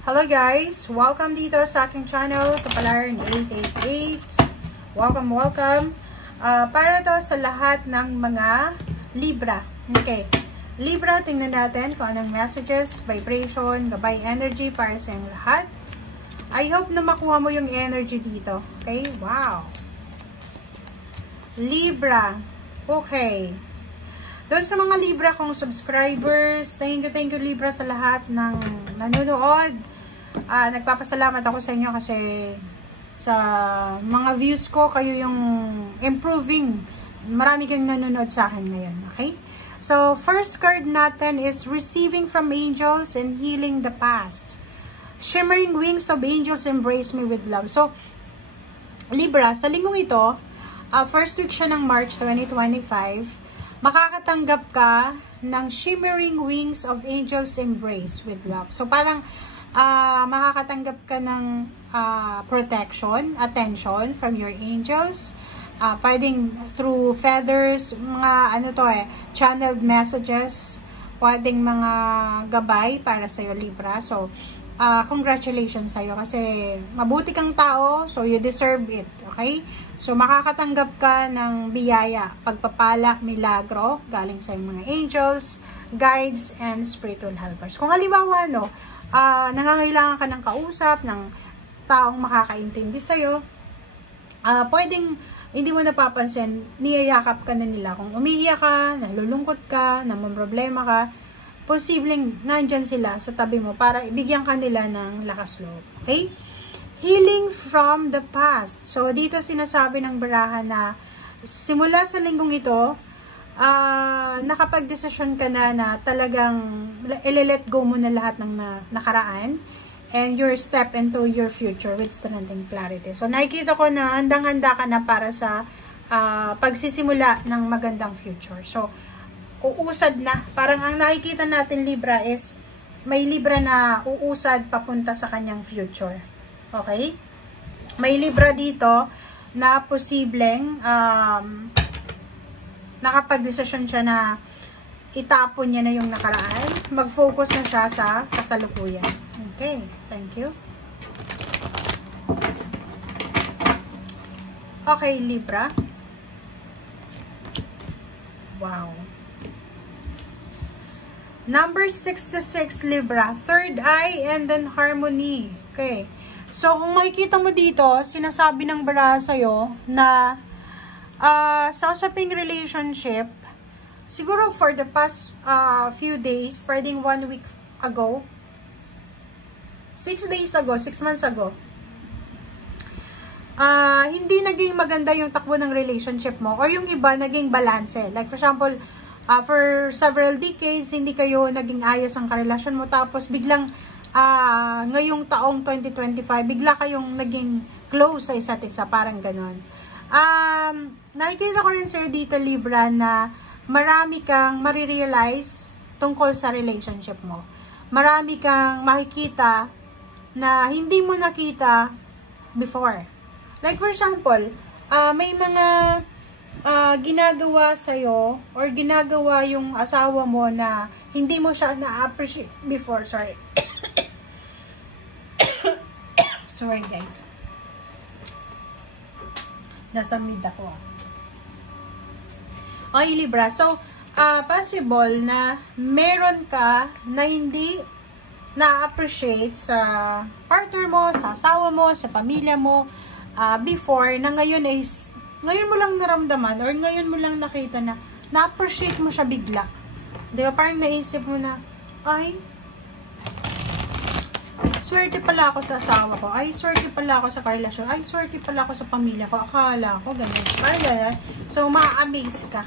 Hello guys! Welcome dito sa aking channel, Kapalaran 888. Welcome. Para to sa lahat ng mga Libra. Okay. Libra, tingnan natin kung anong messages, vibration, gabay energy para sa yung lahat. I hope na makuha mo yung energy dito. Okay? Wow! Libra. Okay. Doon sa mga Libra kong subscribers, thank you Libra sa lahat ng nanonood. Nagpapasalamat ako sa inyo kasi sa mga views ko, kayo yung improving. Marami kayong nanonood sa akin ngayon. Okay? So, first card natin is Receiving from Angels and Healing the Past. Shimmering wings of angels embrace me with love. So, Libra, sa linggong ito, first week siya ng March 2025, makakatanggap ka ng shimmering wings of angels embrace with love. So, parang makakatanggap ka ng protection, attention from your angels. Pwedeng through feathers, mga channeled messages, pwedeng mga gabay para sa'yo, Libra. So, congratulations sa'yo kasi mabuti kang tao, so you deserve it. Okay? So, makakatanggap ka ng biyaya, pagpapala, milagro, galing sa mga angels, guides, and spiritual helpers. Kung halimbawa, nangangailangan ka ng kausap, ng taong makakaintindi sa'yo, pwedeng, hindi mo napapansin, niyayakap ka na nila. Kung umiiyak ka, nalulungkot ka, namumroblema ka, posibleng nandyan sila sa tabi mo para ibigyan ka nila ng lakas loob. Okay? Healing from the past. So, dito sinasabi ng baraha na simula sa linggong ito, nakapag-desisyon ka na talagang i-let go mo na lahat ng nakaraan and your step into your future with strength and clarity. So, nakikita ko na handang-handa ka na para sa pagsisimula ng magandang future. So, uusad na. Parang ang nakikita natin, Libra, is may Libra na uusad papunta sa kanyang future. Okay? May Libra dito na posibleng nakapag-desisyon siya na itapon niya na yung nakaraan. Mag-focus na siya sa kasalukuyan. Okay. Thank you. Okay, Libra. Wow. Number 66, Libra. Third eye and then harmony. Okay. So, kung makikita mo dito, sinasabi ng baraha sa'yo na sa usaping relationship, siguro for the past few days, pwedeng 1 week ago, 6 days ago, 6 months ago, hindi naging maganda yung takbo ng relationship mo or yung iba naging balance. Like for example, for several decades, hindi kayo naging ayos ang karelasyon mo, tapos biglang ngayong taong 2025, bigla kayong naging close sa isa't isa, parang ganon. Nakikita ko rin sa'yo dito, Libra, na marami kang marirealize tungkol sa relationship mo. Marami kang makikita na hindi mo nakita before. Like for example, may mga ginagawa sa'yo or ginagawa yung asawa mo na hindi mo siya na-appreciate before. Sorry. Sorry guys. Nasa mid ako. Okay, Libra. So, possible na meron ka na hindi na-appreciate sa partner mo, sa asawa mo, sa pamilya mo, before, na ngayon mo lang naramdaman or ngayon mo lang nakita na na-appreciate mo siya bigla. Di ba? Parang naisip mo na, ay, swerte pala ako sa asawa ko. Ay, swerte pala ako sa karelasyon. Ay, swerte pala ako sa pamilya ko. Akala ko, ganyan. Parang ganyan. So, ma-amaze ka.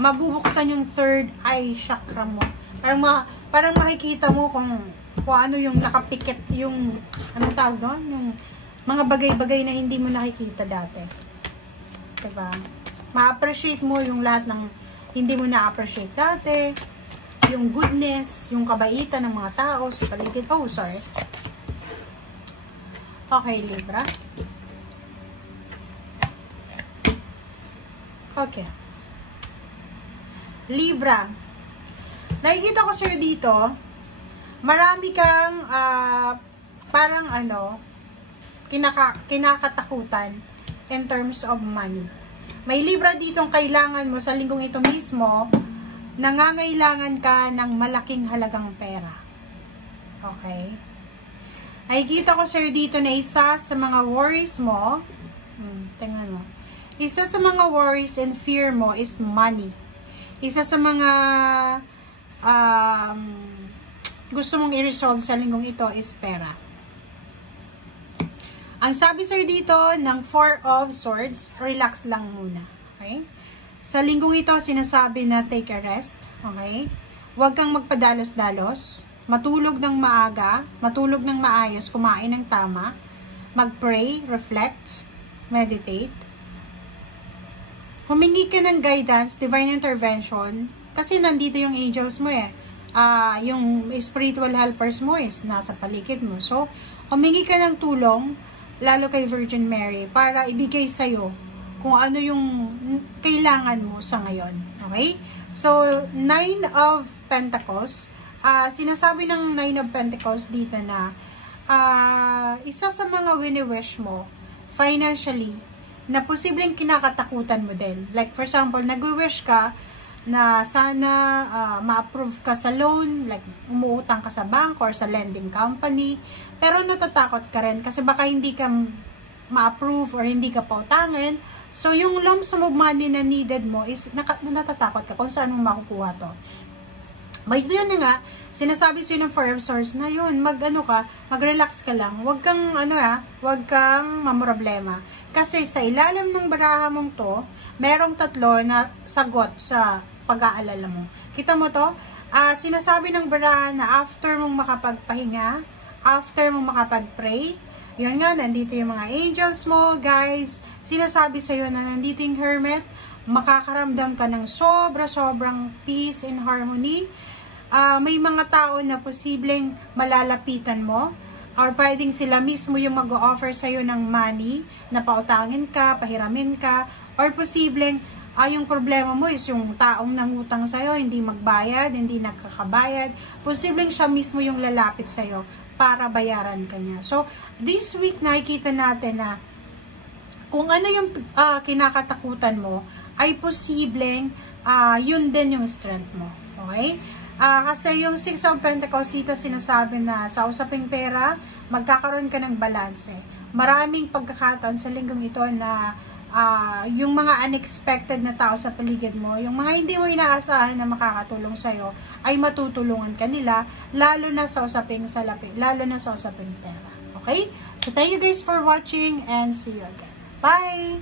Mabubuksan yung third eye chakra mo. Parang makikita mo kung ano yung nakapikit, yung, anong tawag doon? Yung mga bagay-bagay na hindi mo nakikita dati. Diba? Ma-appreciate mo yung lahat ng hindi mo na-appreciate dati. Yung goodness, yung kabaitan ng mga tao sa paligid. Oh, sorry. Okay, Libra. Okay. Libra. Nakikita ko sa'yo dito, marami kang parang kinakatakutan in terms of money. May libra ditong kailangan mo sa linggong ito mismo, nangangailangan ka ng malaking halagang pera. Okay? Nakikita ko sa'yo dito na isa sa mga worries mo, tingnan mo, isa sa mga worries and fear mo is money. Isa sa mga gusto mong i-resolve sa linggong ito is pera. Ang sabi sa'yo dito ng Four of Swords, relax lang muna. Okay? Sa linggong ito, sinasabi na take a rest. Okay? Huwag kang magpadalos-dalos. Matulog ng maaga, matulog ng maayos, kumain ng tama, mag-pray, reflect, meditate. Humingi ka ng guidance, divine intervention, kasi nandito yung angels mo yung spiritual helpers mo is nasa paligid mo. So, humingi ka ng tulong, lalo kay Virgin Mary, para ibigay sa'yo kung ano yung kailangan mo sa ngayon. Okay? So, Nine of Pentacles, sinasabi ng Nine of Pentacles dito na isa sa mga wini-wish mo financially na posibleng kinakatakutan mo din. Like for example, nag-wish ka na sana ma-approve ka sa loan, like umuutang ka sa bank or sa lending company, pero natatakot ka rin kasi baka hindi ka ma-approve or hindi ka pautangin. So yung lump sum of money na needed mo is natatakot ka kung saan mo makukuha to. May yun na nga, sinasabi sa'yo ng Four of Swords na yun, mag-relax ka lang. Huwag kang, huwag kang mamroblema. Kasi sa ilalim ng baraha mong to, merong 3 na sagot sa pag-aalala mo. Kita mo to? Sinasabi ng baraha na after mong makapagpahinga, after mong makapag-pray, yun nga, nandito yung mga angels mo, guys. Sinasabi sa'yo na nandito yung Hermit, makakaramdam ka ng sobrang peace and harmony. May mga tao na posibleng malalapitan mo or pwedeng sila mismo yung mag-o-offer sa'yo ng money na pautangin ka, pahiramin ka, or posibleng yung problema mo is yung taong nangutang sa'yo, hindi magbayad, hindi nakakabayad, posibleng siya mismo yung lalapit sa'yo para bayaran ka niya. So, this week nakikita natin na kung ano yung kinakatakutan mo, ay posibleng yun din yung strength mo. Okay? Kasi yung Six of Pentacles dito sinasabi na sa usaping pera, magkakaroon ka ng balanse. Maraming pagkakataon sa linggong ito na yung mga unexpected na tao sa paligid mo, yung mga hindi mo inaasahan na makakatulong sa'yo, ay matutulungan ka nila, lalo na sa usaping salapi, lalo na sa usaping pera. Okay? So, thank you guys for watching and see you again. Bye!